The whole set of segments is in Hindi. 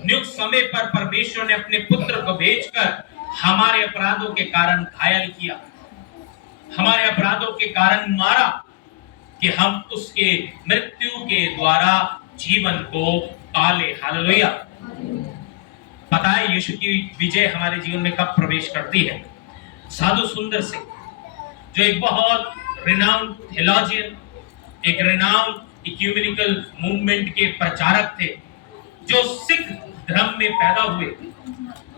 नियुक्त समय पर परमेश्वर ने अपने पुत्र को भेजकर हमारे अपराधों के कारण घायल किया, हमारे अपराधों के कारण मारा, कि हम उसके मृत्यु के द्वारा जीवन को पाले। हालेलुया। पता है यीशु की विजय हमारे जीवन में कब प्रवेश करती है? साधु सुंदर सिंह, जो एक बहुत रिनाउंड थियोलॉजियन, एक रिनाउंड इक्यूमेनिकल मूवमेंट के प्रचारक थे, जो सिख धर्म में पैदा हुए,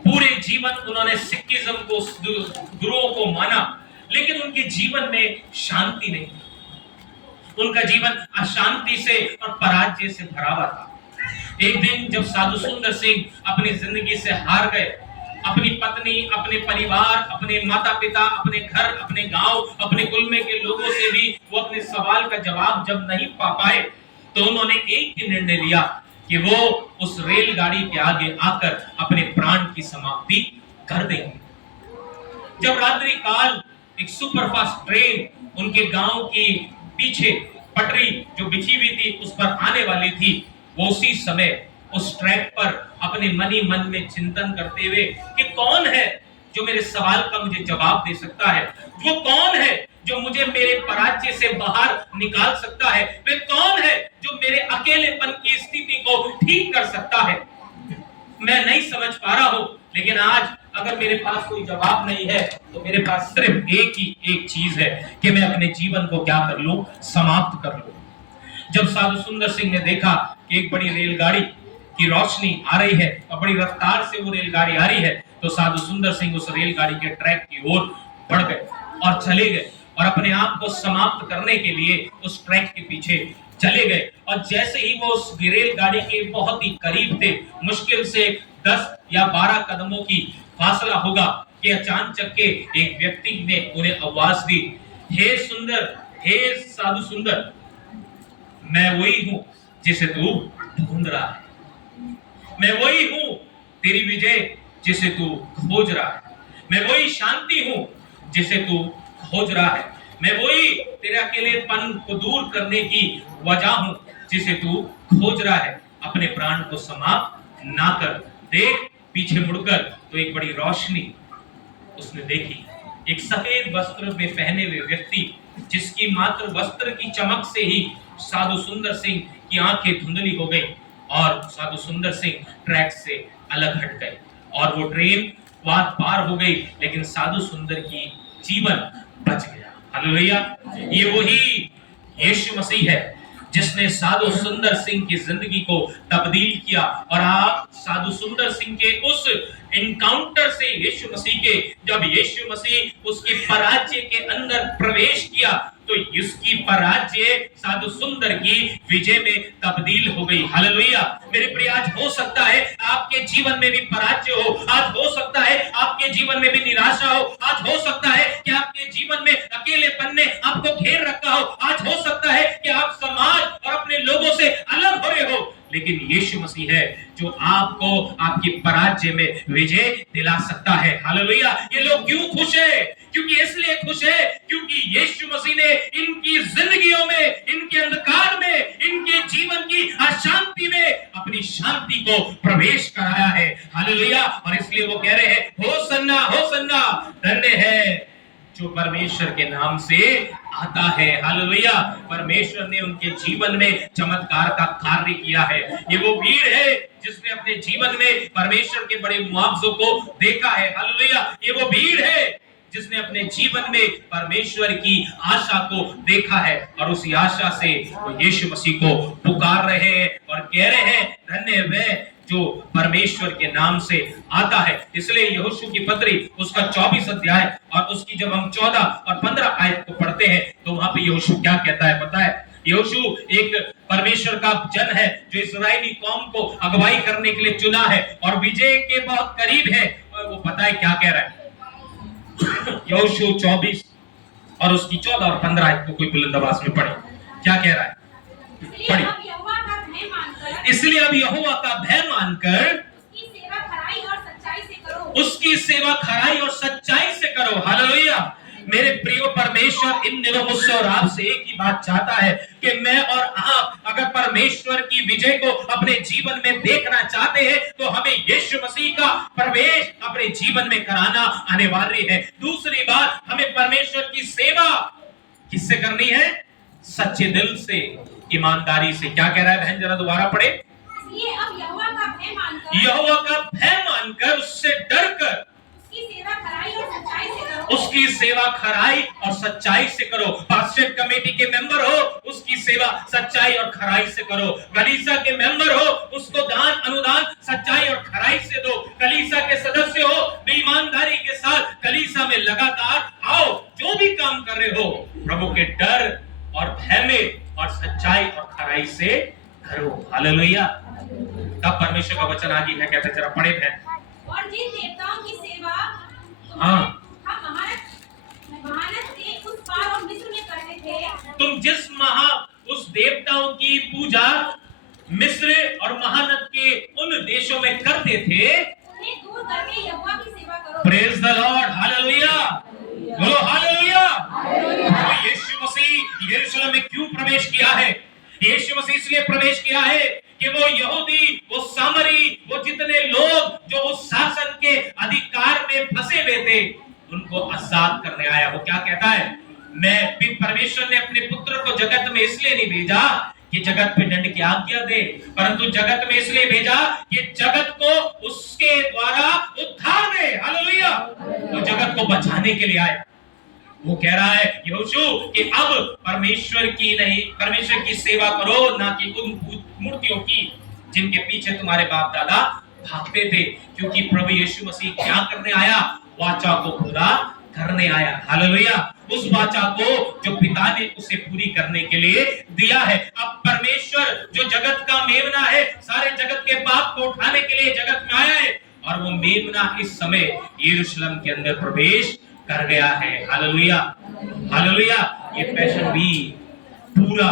पूरे जीवन उन्होंने सिखिज्म को, गुरुओं को माना, लेकिन उनके जीवन में शांति नहीं, उनका जीवन अशांति से और पराजय से भरा हुआ था। एक दिन जब साधु सुंदर सिंह अपनी जिंदगी से हार गए, अपनी पत्नी, अपने परिवार, अपने माता पिता, अपने घर, अपने गांव, अपने कुल में के लोगों से भी वो अपने सवाल का जवाब जब नहीं पा पाए, तो उन्होंने एक ही निर्णय लिया कि वो उस रेलगाड़ी के आगे आकर अपने प्राण की समाप्ति कर देंगे। जब रात्रि काल एक सुपरफास्ट ट्रेन उनके गांव की पीछे पटरी जो बिछी हुई थी उस पर आने वाली थी, वो उसी समय उस ट्रैक पर अपने मनी मन में चिंतन करते हुए कि कौन है जो मेरे सवाल का मुझे जवाब दे सकता है, वो कौन है जो मुझे मेरे पराजय से बाहर निकाल सकता है, वे कौन है जो मेरे अकेलेपन की स्थिति को ठीक कर सकता है। मैं नहीं समझ पा रहा हूं, लेकिन आज अगर मेरे पास कोई जवाब नहीं है तो मेरे पास सिर्फ एक चीज है कि मैं अपने जीवन को क्या कर लूं, समाप्त कर लूं। जब साधु सुंदर सिंह ने देखा कि एक बड़ी रेलगाड़ी की रोशनी आ रही है और बड़ी रफ्तार से वो रेलगाड़ी आ रही है, तो साधु सुंदर सिंह उस रेलगाड़ी के ट्रैक की ओर बढ़ गए और चले गए और अपने आप को समाप्त करने के लिए उस ट्रैक के पीछे चले गए। और जैसे ही वो उस रेलगाड़ी के बहुत ही करीब थे, मुश्किल से 10 या 12 कदमों की फासला होगा, कि अचानक के एक व्यक्ति ने उन्हें आवाज दी, हे सुंदर, हे साधु सुंदर, मैं वही हूं जिसे तू ढूंढ रहा है, मैं वही हूं तेरी विजय जिसे तू खोज रहा है, मैं वही शांति हूं जिसे तू खोज रहा है, मैं वही तेरे अकेलेपन को दूर करने की वजह हूं जिसे तू खोज रहा है। अपने प्राण को समाप्त ना कर। देख पीछे मुड़कर तो एक बड़ी रोशनी उसने देखी, एक सफेद वस्त्र में पहने हुए व्यक्ति, जिसकी मात्र वस्त्र की चमक से ही साधु सुंदर सिंह की आंखें धुंधली हो गई और साधु सुंदर सिंह ट्रैक से अलग हट गए और वो ट्रेन पार हो गई, लेकिन साधु सुंदर की जीवन बच गया। हालेलुया। ये वही यीशु मसीह है जिसने साधु सुंदर सिंह की जिंदगी को तब्दील किया। और आप साधु सुंदर सिंह के उस एनकाउंटर से यीशु मसीह के, जब यीशु मसीह उसके पराजय के अंदर प्रवेश किया, तो इसकी पराजय साधु सुंदर की विजय में तब्दील हो गई। हालेलुया। मेरे प्रिय, आज हो सकता है आपके जीवन में भी पराजय हो, आज हो सकता है आपके जीवन में भी निराशा हो, आज हो सकता है कि आपके जीवन में अकेलेपन ने आपको घेर रखा हो, आज हो सकता है कि आप समाज और अपने लोगों से अलग हो रहे हो, लेकिन यीशु मसीह है जो आपको आपकी पराजय में विजय दिला सकता है। हालेलुया। ये लोग क्यों खुश है? क्योंकि इसलिए खुश है क्योंकि यीशु मसीह ने इनकी जिंदगियों में, इनके अंधकार में, इनके जीवन की अशांति में अपनी शांति को प्रवेश कराया है। हालेलुया। और इसलिए वो कह रहे हैं, होसन्ना होसन्ना, धन्य है जो परमेश्वर के नाम से आता है। हालेलुया। परमेश्वर ने उनके जीवन में चमत्कार का कार्य किया है। ये वो भीड़ है जिसने अपने जीवन में परमेश्वर के बड़े मुआवजों को देखा है। हालेलुया। ये वो भीड़ है जिसने अपने जीवन में परमेश्वर की आशा को देखा है और उसी आशा से वो यीशु मसीह को पुकार रहे हैं और कह रहे हैं, धन्य वह जो परमेश्वर के नाम से आता है। इसलिए यहोशू की पत्री उसका 24 अध्याय और उसकी जब हम 14 और 15 आयत को पढ़ते हैं तो वहां पे यहोशू क्या कहता है पता है? यहोशू एक परमेश्वर का जन है जो इस्राएली कौम को अगुवाई करने के लिए चुना है और विजय के बहुत करीब है। और वो पता है क्या कह रहा है? यहोशू 24 और उसकी 14 और 15 आयत को कोई बुलंद आवाज में पढ़े। क्या कह रहा है? पढ़िए। इसलिए अब यहोवा का भय मानकर उसकी सेवा खराई और सच्चाई से करो। हालेलुया। मेरे प्रियो, परमेश्वर इन दिनों मुझसे और आपसे एक ही बात चाहता है कि मैं और आप अगर अगर परमेश्वर की विजय को अपने जीवन में देखना चाहते हैं तो हमें यीशु मसीह का प्रवेश अपने जीवन में कराना अनिवार्य है। दूसरी बात, हमें परमेश्वर की सेवा किससे करनी है? सच्चे दिल से, ईमानदारी से। क्या कह रहा है बहन, जरा दोबारा पढ़े। इसलिए अब यहोवा का भय मानकर, यहोवा का भय मानकर, उससे डरकर उसकी सेवा खराई और सच्चाई से करो। उसकी सेवा खराई और सच्चाई से करो। पास्टर कमेटी के मेंबर हो, उसकी सेवा सच्चाई और खराई से करो। कलीसिया के मेंबर हो, उसको दान अनुदान सच्चाई और खराई से दो। कलीसिया के सदस्य हो, ईमानदारी के साथ कलीसिया में लगातार आओ। जो भी काम कर रहे हो, प्रभु के डर और भय में और सच्चाई और खराई से करो। हालेलुया। तब परमेश्वर का वचन आगे क्या कहता है, जरा पढ़े बहन। और जिन देवताओं की सेवा हाँ, महानत से उस पार और मिस्र में करते थे, तुम जिस उस देवताओं की पूजा मिस्र और महानत के उन देशों में करते थे, उन्हें दूर करके यहोवा की सेवा करो। Praise the Lord. हालेलुया। बोलो हालेलुया। तो यीशु मसीह यरूशलेम में क्यों प्रवेश किया है? यीशु मसीह इसलिए प्रवेश किया है कि वो यहूदी, वो सामरी, वो जितने लोग जो उस शासन के अधिकार में फंसे हुए थे, उनको आजाद करने आया। वो क्या कहता है? मैं भी, परमेश्वर ने अपने पुत्र को जगत में इसलिए नहीं भेजा कि जगत पे दंड की आज्ञा दे, परंतु जगत में इसलिए भेजा कि जगत को उसके द्वारा उद्धार दे। हालेलुया। वो जगत को बचाने के लिए आया। वो कह रहा है यहोशू कि अब परमेश्वर की सेवा करो, ना कि उन मूर्तियों की जिनके पीछे तुम्हारे बाप दादा भागते थे। क्योंकि प्रभु यीशु मसीह क्या करने आया? वाचा को पूरा करने आया। हालेलुया। उस वाचा को जो पिता ने उसे पूरी करने के लिए दिया है। अब परमेश्वर जो जगत का मेमना है, सारे जगत के पाप को उठाने के लिए जगत में आया है, और वो मेमना इस समय यरूशलेम के अंदर प्रवेश कर गया है। हालेलुया। हालेलुया। ये पैशन भी पूरा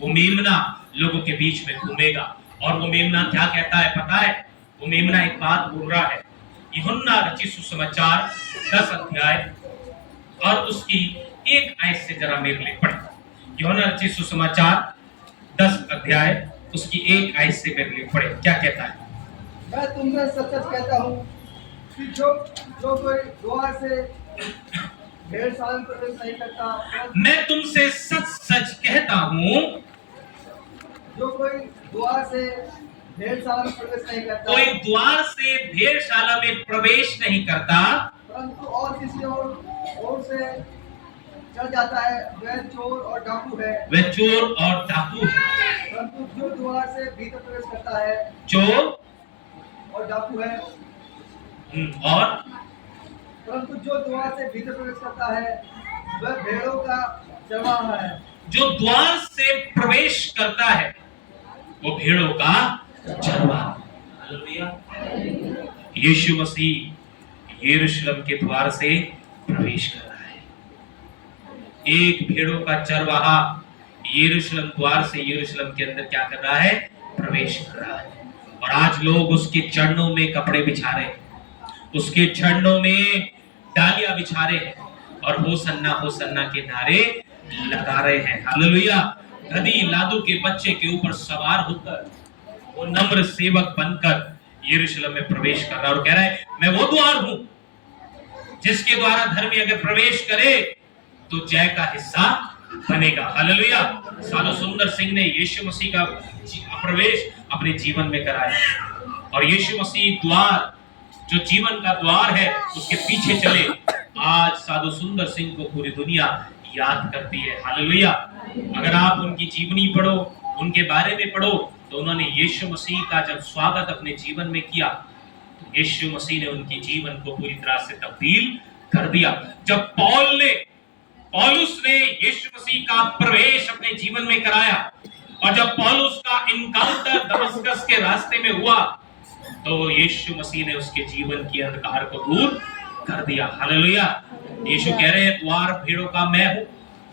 वो मेमना लोगों के बीच में घूमेगा। और वो मेमना क्या कहता है पता है? वो मेमना एक बात बोल रहा है। यूहन्ना रचित सुसमाचार 10 अध्याय और उसकी 1 आयत से जरा मेरे लिए पढ़े। यूहन्ना रचित सुसमाचार 10 अध्याय उसकी 1 आयत से मेरे लिए पढ़े। क्या कहता है? मैं तुमसे सच-सच कहता हूँ कि जो कोई द्वार से भेड़शाला में प्रवेश नहीं करता, मैं तुमसे सच-सच कहता हूँ, जो कोई द्वार से भेड़शाला में प्रवेश नहीं करता, कोई द्वार से भेड़शाला में प्रवेश नहीं करता, परंतु और किसी और से चढ़ जाता है, वह चोर और डाकू है। वह चोर और डाकू है। परंतु जो द्वार से भीतर प्रवेश करता है, चोर और डाकू है। और परंतु जो द्वार से भीतर प्रवेश करता है, वह भेड़ों का चरवाहा है। जो द्वार से प्रवेश करता है वो भेड़ों का चरवाहा। हालेलुया। यीशु मसीह यरूशलेम के द्वार से प्रवेश कर रहा है। एक भेड़ों का चरवाहा यरूशलेम द्वार से यरूशलेम के अंदर क्या कर रहा है? प्रवेश कर रहा है। और आज लोग उसके चरणों में कपड़े बिछा रहे हैं, उसके चरणों में डालियां बिछा रहे हैं और होसन्ना के नारे लगा रहे हैं। हालेलुया। गधी लादू के बच्चे के ऊपर सवार होकर वो नम्र सेवक बनकर यरूशलेम में प्रवेश कर रहा है और कह रहा है मैं वो द्वार हूं जिसके द्वारा धर्मी अगर प्रवेश करे तो जय का हिस्सा बनेगा। हालेलुया। साधु सुंदर सिंह ने यीशु मसीह का प्रवेश अपने जीवन में कराया और यीशु मसीह द्वार जो जीवन का द्वार है उसके पीछे चले। आज साधु सुंदर सिंह को पूरी दुनिया याद करती है। हालेलुया। अगर आप उनकी जीवनी पढ़ो, उनके बारे में पढ़ो, तो उन्होंने यीशु मसीह का जब स्वागत अपने जीवन में किया तो यीशु मसीह ने उनके जीवन को पूरी तरह से तब्दील कर दिया। जब पौलुस ने यीशु मसीह का प्रवेश अपने जीवन में कराया और जब पौलुस का इनकाउंटर दमस्कस के रास्ते में हुआ तो यीशु मसीह ने उसके जीवन की अंधकार को दूर कर दिया। हालेलुया। यीशु कह रहे हैं द्वार भेड़ों का मैं हूं,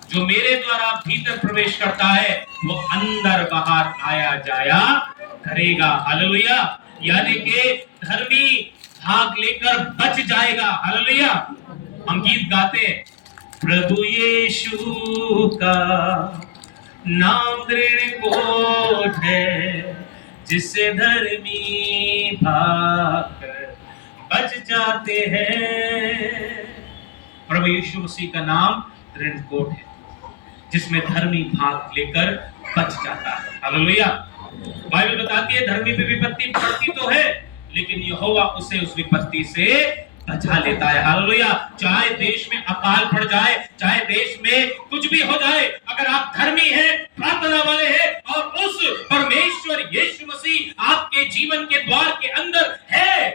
जो मेरे द्वारा भीतर प्रवेश करता है वो अंदर बाहर आया जाया करेगा। हालेलुया। यानी कि धर्मी भाग लेकर बच जाएगा। हालेलुया। हम गीत गाते हैं प्रभु यीशु का नाम दृढ़ कोट है, जिससे धर्मी भाग बच जाते हैं। प्रभु यीशु मसीह का नाम दृढ़ कोट है, जिसमें धर्मी भाग लेकर बच जाता है। हालेलुया। बाइबल बताती है धर्मी पे विपत्ति पड़ती तो है, लेकिन यहोवा उसे उस विपत्ति से बचा लेता है। हालेलुया। चाहे देश में अकाल पड़ जाए, चाहे देश में कुछ भी हो जाए, अगर आप धर्मी हैं, प्रार्थना वाले हैं और उस परमेश्वर यीशु मसीह आपके जीवन के द्वार के अंदर है,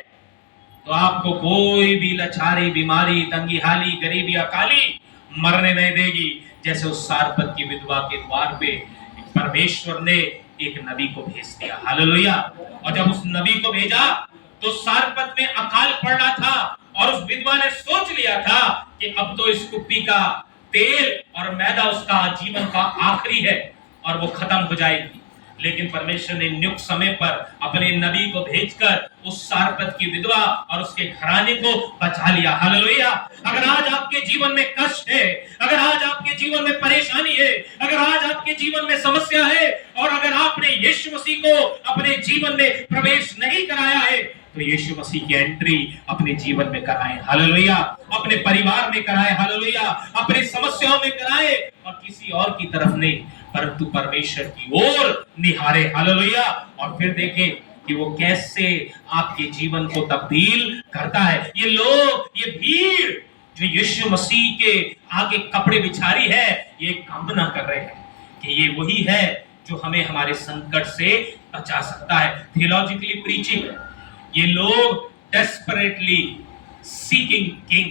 तो आपको कोई भी लाचारी, बीमारी, तंगी हाली, गरीबी, अकाली मरने नहीं देगी। जैसे उस सारपत की विधवा के द्वार पे परमेश्वर ने एक नबी को भेज दिया। हालेलुया। और जब उस नबी को भेजा तो सारपत में अकाल पड़ना था और उस विधवा ने सोच लिया था कि अब तो इस कुप्पी का तेल और मैदा उसका जीवन का आखिरी है और वो खत्म हो जाएगी। लेकिन परमेश्वर ने नियुक्त समय पर अपने नबी को भेजकर उस सारपत की विधवा और उसके घराने को बचा लिया। हालेलुया। अगर आज आपके जीवन में कष्ट है, अगर आज आपके जीवन में परेशानी है, अगर आज आपके जीवन में समस्या है और अगर आपने यीशु मसीह को अपने जीवन में प्रवेश नहीं कराया है, तो यीशु मसीह की एंट्री अपने जीवन में कराएं। हालेलुया। अपने परिवार में कराएं। हालेलुया। अपनी समस्याओं में कराएं और किसी और की तरफ नहीं, परंतु परमेश्वर की ओर निहारे। हालेलुया। और फिर देखें कि वो कैसे आपके जीवन को तब्दील करता है। ये लोग, ये भीड़ जो यीशु मसीह के आगे कपड़े बिछा रही है, ये कामना कर रहे हैं कि ये वही है जो हमें हमारे संकट से बचा सकता है। थियोलॉजिकली प्रीचिंग, ये लोग डेस्परेटली सीकिंग किंग,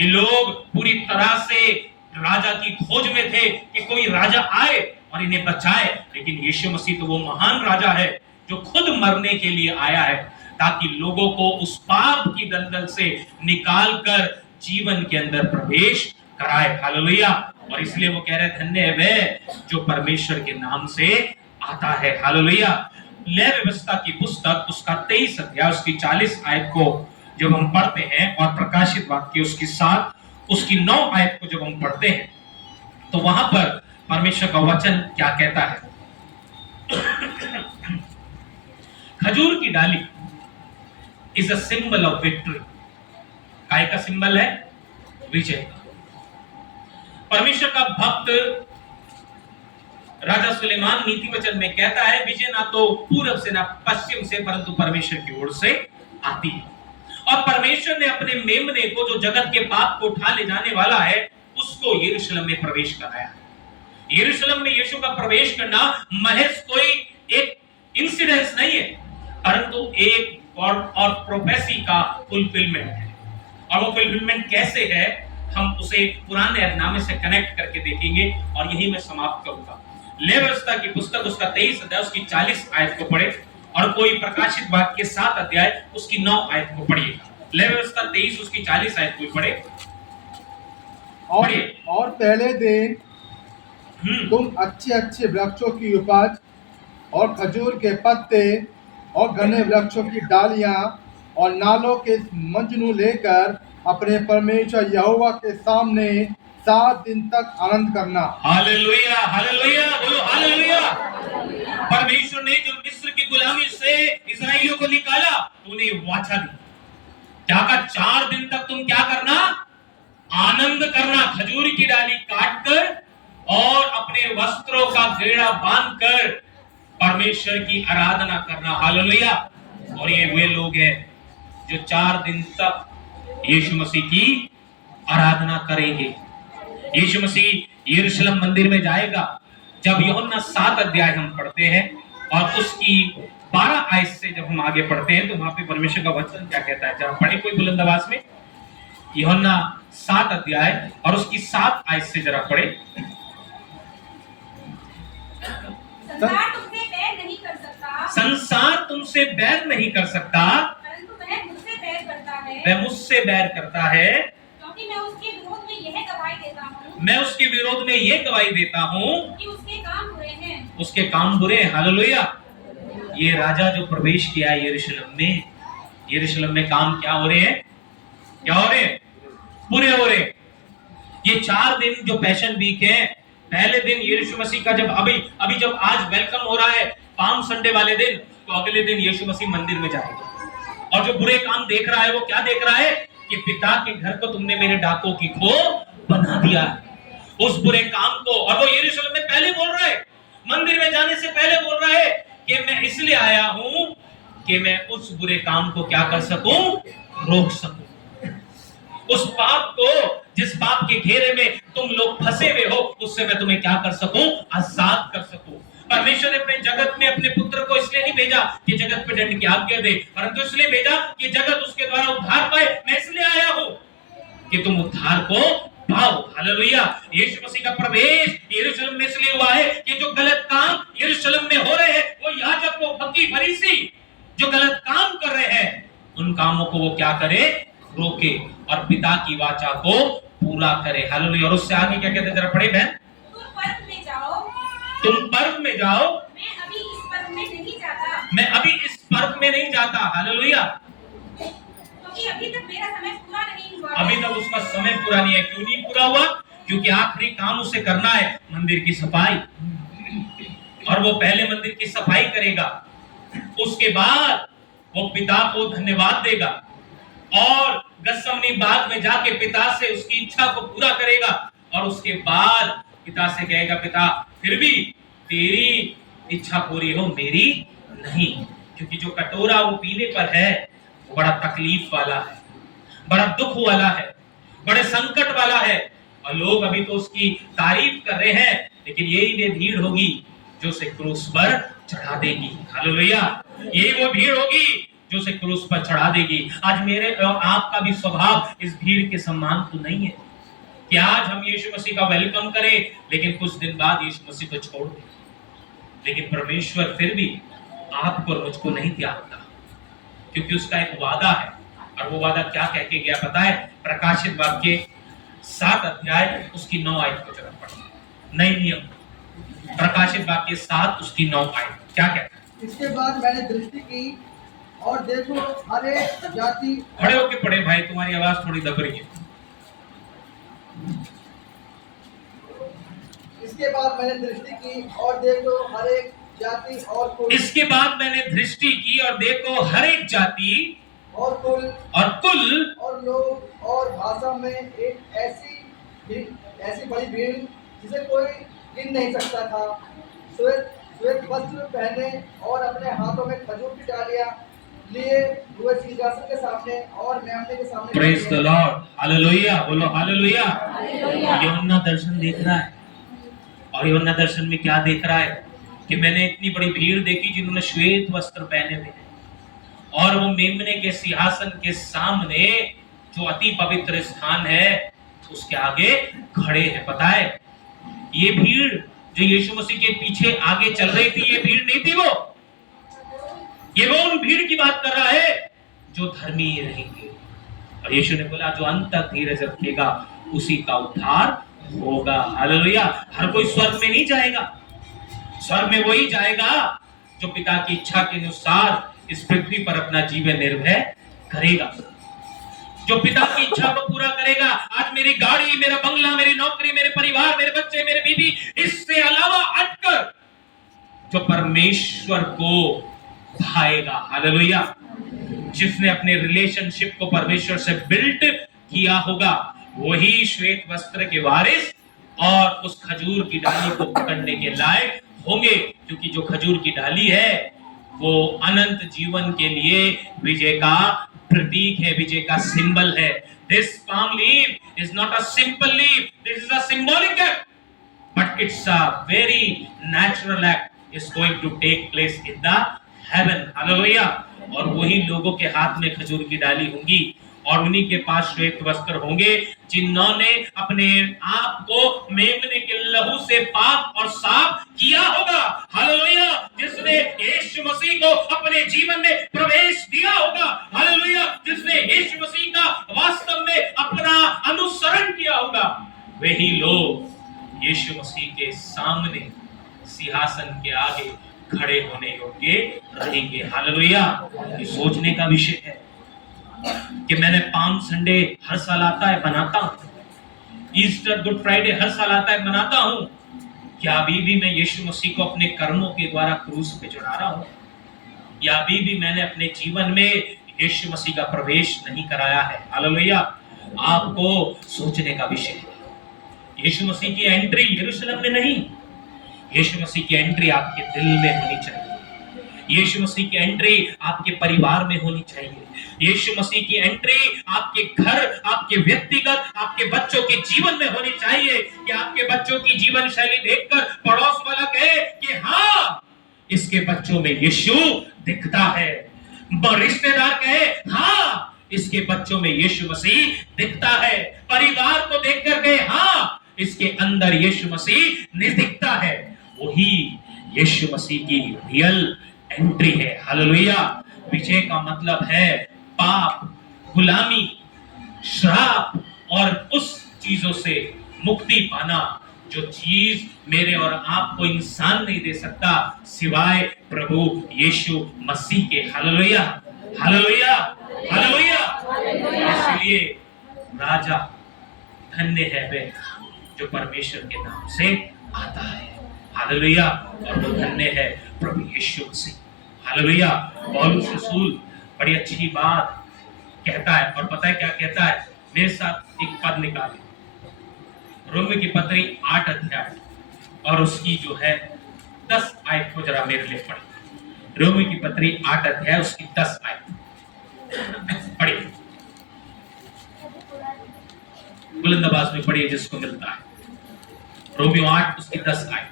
ये लोग पूरी तरह से राजा की खोज में थे कि कोई राजा आए और इन्हें बचाए। लेकिन यीशु मसीह तो वो महान राजा है जो खुद मरने के लिए आया है, ताकि लोगों को उस पाप की दलदल से निकाल कर जीवन के अंदर प्रवेश कराए। हालेलुया। और इसलिए वो कह रहे धन्य है वह जो परमेश्वर के नाम से आता है। हालेलुया। लय व्यवस्था की पुस्तक उसका 23 अध्याय उसकी 40 आयत को जब हम पढ़ते हैं और प्रकाशित वाक्य उसकी 7 उसकी 9 आयत को जब हम पढ़ते हैं, तो वहां पर परमेश्वर का वचन क्या कहता है। खजूर की डाली is a symbol of victory. काय का सिंबल है? विजय। परमेश्वर का भक्त राजा सुलेमान नीति वचन में कहता है, विजय ना तो पूरब से ना पश्चिम से, परंतु परमेश्वर की ओर से आती है। और परमेश्वर ने अपने मेमने को, जो जगत के पाप को उठा ले जाने वाला है, उसको यरूशलेम में प्रवेश कराया। यरूशलेम में यीशु का प्रवेश करना महज कोई एक इंसिडेंस नहीं है, परंतु एक गॉड और प्रोफेसी का फुलफिलमेंट है। और वो फुलफिलमेंट कैसे है, हम उसे पुराने अध्याय से कनेक्ट करके देखेंगे और यही मैं समाप्त करूंगा। लय व्यवस्था की पुस्तक उसका 23 अध्याय उसकी 40 आयत को पढ़े और कोई प्रकाशित वाक्य के 7 अध्याय उसकी 9 आयत को पढ़िए। लय व्यवस्था 23 उसकी 40 आयत को पढ़े। और पहले दिन तुम अच्छे अच्छे वृक्षों की उपज और खजूर के पत्ते और घने वृक्षों की डालियां और नालों के मंजनू लेकर अपने परमेश्वर यहोवा के सामने 7 दिन तक आनंद करना। हालेलुया। हालेलुया। बोलो हालेलुया। परमेश्वर ने जो मिस्र की गुलामी से इस्राएलियों को निकाला, तो उन्हें वाचा दी। क्या कहा? 4 दिन तक तुम क्या करना? आनंद करना। खजूर की डाली काटकर और अपने वस्त्रों का गेड़ा बांधकर परमेश्वर की आराधना करना। हालेलुया। और ये वे लोग हैं जो 4 दिन तक यीशु मसीह की आराधना करेंगे। यीशु मसीह यरूशलेम मंदिर में जाएगा। जब यूहन्ना 7 अध्याय हम पढ़ते हैं और उसकी 12 आयत से जब हम आगे पढ़ते हैं, तो वहां पे परमेश्वर का वचन क्या कहता है, जरा पढ़े कोई बुलंद आवाज में। यूहन्ना 7 अध्याय और उसकी 7 आयत से जरा पढ़े। संसार तुमसे बैर नहीं कर सकता, संसार तुमसे बैर नहीं कर सकता, परंतु वह मुझसे बैर करता है। वह मुझसे बैर करता है, क्योंकि मैं उसके विरोध में यह गवाही देता हूँ, मैं उसके विरोध में ये गवाही देता हूँ कि उसके काम बुरे हैं। उसके काम बुरे हैं। हालेलुया। ये राजा जो प्रवेश किया है यरूशलेम में, यरूशलेम में काम क्या हो रहे हैं? क्या हो रहे हैं? बुरे हो रहे हैं। ये 4 दिन जो पैशन वीक है, पहले दिन यीशु मसीह का जब अभी जब आज वेलकम हो रहा है पाम संडे वाले दिन, तो अगले दिन यीशु मसीह मंदिर में जाएगा और जो बुरे काम देख रहा है वो क्या देख रहा है कि पिता के घर को तुमने मेरे डाकों की खो बना दिया है। उस बुरे काम को, और वो यरूशलेम में पहले बोल रहा है, मंदिर में जाने से पहले बोल रहा है कि मैं इसलिए आया हूं कि मैं उस बुरे काम को क्या कर सकूं, रोक सकूं। उस पाप को, जिस पाप के घेरे में तुम लोग फंसे हुए हो, उससे मैं तुम्हें क्या कर सकूं, आजाद कर सकूं। परमेश्वर ने अपने जगत में अपने पुत्र को इसलिए नहीं भेजा कि जगत पे दंड की आज्ञा दे, परंतु इसलिए भेजा कि जगत उसके द्वारा उद्धार पाए। मैं इसलिए आया हूं कि तुम उद्धार को पाओ। हालेलुया। यीशु मसीह का प्रवेश यरूशलेम में इसलिए हुआ है कि जो गलत काम यरूशलेम में हो रहे हैं, वो याजक, वो फकीह, फरीसी जो गलत काम कर रहे हैं, उन कामों को वो क्या करे, रोके और पिता की वाचा को पूरा करे। हालेलुया। और उससे आगे क्या कहते हैं, जरा पढ़े बहन। तुम पर्व में जाओ, तुम पर्व में जाओ, मैं अभी इस पर्व में नहीं जाता, मैं अभी इस पर्व में नहीं जाता। हालेलुया। क्योंकि अभी तक मेरा समय पूरा नहीं हुआ। अभी तक उसका समय पूरा नहीं है। क्यों नहीं पूरा हुआ? क्योंकि आखिरी काम उसे करना है मंदिर की सफाई, और वो पहले मंदिर की सफाई करेगा, उसके बाद वो पिता को धन्यवाद देगा और गसमनी बाग में जाके पिता से उसकी इच्छा को पूरा करेगा, और उसके बाद पिता से कहेगा, पिता फिर भी तेरी इच्छा पूरी हो, मेरी नहीं। क्योंकि जो कटोरा वो पीने पर है वो बड़ा तकलीफ वाला है, बड़ा दुख वाला है, बड़े संकट वाला है, और लोग अभी तो उसकी तारीफ कर रहे हैं, लेकिन यही वो भीड़ होगी जो उसे क्रूस पर चढ़ा देगी। हालेलुया। यही वो भीड़ होगी जो उसे क्रूस पर चढ़ा देगी। आज मेरे और आपका भी स्वभाव इस भीड़ के समान तो नहीं है कि आज हम यीशु मसीह का वेलकम करें, लेकिन कुछ दिन बाद यीशु मसीह को छोड़ दें। लेकिन परमेश्वर फिर भी आपको और मुझको नहीं त्यागता, क्योंकि उसका एक वादा है, और वो वादा क्या कह के गया पता है? प्रकाशित वाक्य 7 अध्याय उसकी 9 आयत को जरा पढ़ो। नई नियम प्रकाशित वाक्य 7 उसकी 9 आयत क्या कहता है? इसके बाद मैंने दृष्टि की और देखो हर एक जाति। खड़े होके पढ़े भाई, तुम्हारी आवाज थोड़ी दब रही है। इसके बाद मैंने दृष्टि की और देखो हर एक जाति और कुल। इसके बाद मैंने दृष्टि की और देखो हर एक जाति और कुल और लोग और भाषा में एक ऐसी बड़ी भीड़ जिसे कोई गिन नहीं सकता था। श्वेत वस्त्र पहने और अपने हाथों में खजूर की डालियां लिए हुए सिंहासन के सामने और मेमने के सामने। Praise the Lord. हालेलुया। बोलो हालेलुया। यूहन्ना दर्शन देख रहा है, और यूहन्ना दर्शन में क्या देख रहा है कि मैंने इतनी बड़ी भीड़ देखी जिन्होंने श्वेत वस्त्र पहने हुए हैं, और वो मेमने के सिंहासन के सामने जो अति पवित्र स्थान है उसके आगे खड़े हैं। पता है, ये भीड़ जो यीशु मसीह के पीछे आगे चल रही थी, ये भीड़ नहीं थी, ये वो उन भीड़ की बात कर रहा है जो धर्मी रहेंगे। और यीशु ने बोला, जो अंत तक धीरज रखेगा उसी का उद्धार होगा। हालेलुया। हर कोई स्वर्ग में नहीं जाएगा, स्वर्ग में वही जाएगा जो पिता की इच्छा के अनुसार इस पृथ्वी पर अपना जीवन निर्भय करेगा, जो पिता की इच्छा को पूरा करेगा। आज मेरी गाड़ी, मेरा बंगला, मेरी नौकरी, मेरे परिवार, मेरे बच्चे, मेरे बीवी, इससे अलावा हटकर जो परमेश्वर को भाएगा। हालेलुया। जिसने अपने रिलेशनशिप को परमेश्वर से बिल्ट किया होगा, वही श्वेत वस्त्र के वारिस और उस खजूर की डाली को पकड़ने के लायक होंगे, क्योंकि जो खजूर की डाली है वो अनंत जीवन के लिए विजय का प्रतीक है, विजय का सिंबल है। This palm leaf is not a simple leaf. This is a symbolic act, but it's a very natural act. Is going to take place in the heaven. Hallelujah. और वही लोगों के हाथ में खजूर की डाली होंगी, और उन्हीं के पास श्वेत वस्त्र होंगे जिन्होंने अपने आप को मेमने के लहू से पाक और साफ किया होगा। हालेलुया। जिसने यीशु मसीह को अपने जीवन में प्रवेश दिया होगा। हालेलुया। जिसने यीशु मसीह का वास्तव में अपना अनुसरण किया होगा, वही लोग यीशु मसीह के सामने सिंहासन के आगे खड़े होने योग्य रहेंगे। हालेलुया। ये सोचने का विषय है कि मैंने पाम संडे हर साल आता है, मनाता हूं, ईस्टर, गुड फ्राइडे हर साल आता है, मनाता हूं, क्या अभी भी मैं यीशु मसीह को अपने कर्मों के द्वारा क्रूस पे चढ़ा रहा हूं, या अभी भी मैंने अपने जीवन में यीशु मसीह का प्रवेश नहीं कराया है? हालेलुया। आपको सोचने का विषय है। यीशु मसीह की एंट्री यरूशलेम में नहीं, यीशु मसीह की एंट्री आपके दिल में होनी चाहिए। यीशु मसीह की एंट्री आपके परिवार में होनी चाहिए। यीशु मसीह की एंट्री आपके घर, आपके व्यक्तिगत, आपके बच्चों के जीवन में होनी चाहिए कि आपके बच्चों की जीवन शैली देखकर पड़ोस वाला कहे कि हाँ, इसके बच्चों में यीशु दिखता है। रिश्तेदार कहे हाँ, इसके बच्चों में यीशु मसीह दिखता है। परिवार को देखकर कहे हाँ, इसके अंदर यीशु मसीह नहीं दिखता है। वही यीशु मसीह की रियल एंट्री है। हालेलुया। विजय का मतलब है पाप, गुलामी, श्राप और उस चीजों से मुक्ति पाना जो चीज मेरे और आपको इंसान नहीं दे सकता सिवाय प्रभु यीशु मसीह के। Hallelujah, hallelujah, hallelujah. इसलिए राजा धन्य है वे जो परमेश्वर के नाम से आता है। हालेलुया। और वो धन्य है प्रभु यीशु मसीह। हालेलुया। पौलुस रसूल बड़ी अच्छी बात कहता है, और पता है क्या कहता है? मेरे साथ एक पद निकाले, रोमी की पत्री 8 अध्याय और उसकी जो है 10 आयत को जरा मेरे लिए पढ़े। रोमी की पत्री 8 अध्याय उसकी 10 आयत पढ़िए, बुलंद आवाज में पढ़िए जिसको मिलता है। रोमियो 8 उसकी 10 आयत।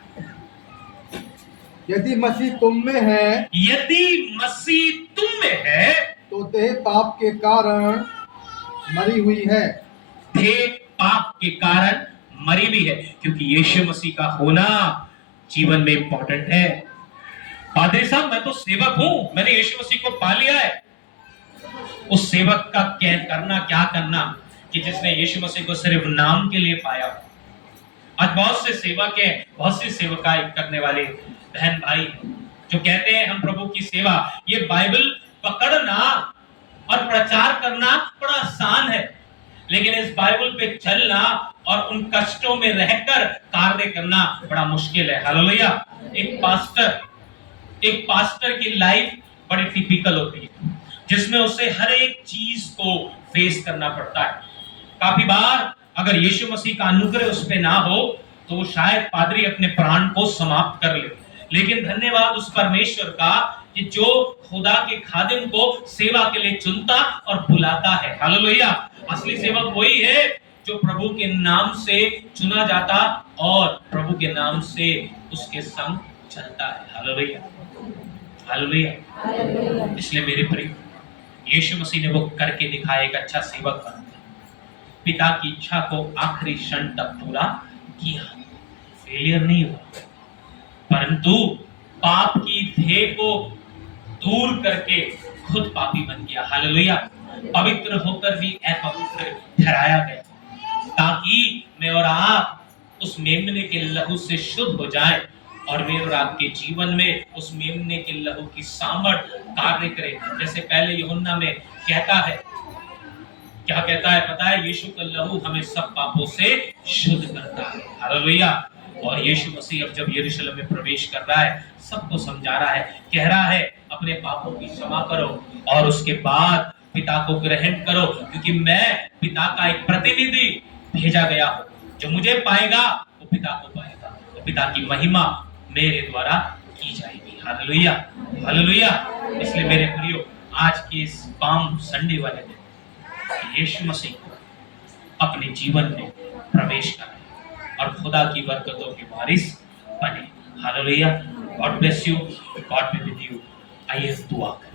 यदि मसीह तुम में है, यदि मसीह तुम में है, तो देह पाप के कारण मरी हुई है। देह पाप के कारण मरी भी है, क्योंकि यीशु मसीह का होना जीवन में इंपॉर्टेंट है। पादरी साहब, मैं तो सेवक हूं, मैंने यीशु मसीह को पा लिया है। उस सेवक का क्या करना कि जिसने यीशु मसीह को सिर्फ नाम के लिए पाया। आज बहुत से सेवक हैं, बहुत सी सेवकाई करने वाले बहन भाई जो कहते हैं हम प्रभु की सेवा। ये बाइबल पकड़ना और प्रचार करना बड़ा आसान है, लेकिन इस बाइबल पे चलना और उन कष्टों में रहकर कार्य करना बड़ा मुश्किल है। हालेलुया। एक पास्टर की लाइफ बड़ी टिपिकल होती है, जिसमें उसे हर एक चीज को फेस करना पड़ता है। काफी बार अगर यीशु मसीह का अनुग्रह उस पे ना हो तो वो शायद पादरी अपने प्राण को समाप्त कर ले। लेकिन धन्यवाद उस परमेश्वर का कि जो खुदा के खादिम को सेवा के लिए चुनता और बुलाता है। हालेलुया। असली सेवक वही है जो प्रभु के नाम से चुना जाता और प्रभु के नाम से उसके संग चलता है। Hallelujah, hallelujah. इसलिए मेरे प्रिय, यीशु मसीह ने वो करके दिखाया, एक अच्छा सेवक बना, पिता की इच्छा को आखिरी क्षण तक पूरा किया, फेलियर नहीं हुआ, परंतु पाप की देह को दूर करके खुद पापी बन गया। हालेलुया। पवित्र होकर भी अपवित्र ठहराया गया, ताकि मैं और आप उस मेमने के लहू से शुद्ध हो जाएं और मेरे और आपके जीवन में उस मेमने के लहू की सामर्थ कार्य करे। जैसे पहले यूहन्ना में कहता है, क्या कहता है पता है? यीशु का लहू हमें सब पापों से शुद्ध करता है। हालेलुया। और यीशु मसीह अब जब यरूशलेम में प्रवेश कर रहा है, सबको समझा रहा है, कह रहा है अपने पापों की क्षमा करो और उसके बाद पिता को ग्रहण करो, क्योंकि मैं पिता का एक प्रतिनिधि भेजा गया हूं। जो मुझे पाएगा वो पिता को पाएगा, तो पिता की महिमा मेरे द्वारा की जाएगी। Hallelujah, hallelujah. इसलिए मेरे प्रियो, आज के इस पाम संडे वाले दिन यीशु मसीह को अपने जीवन में प्रवेश करें और खुदा की बरकतों के वारिस बने। Hallelujah. God bless you, God be with you. आइए दुआ करें।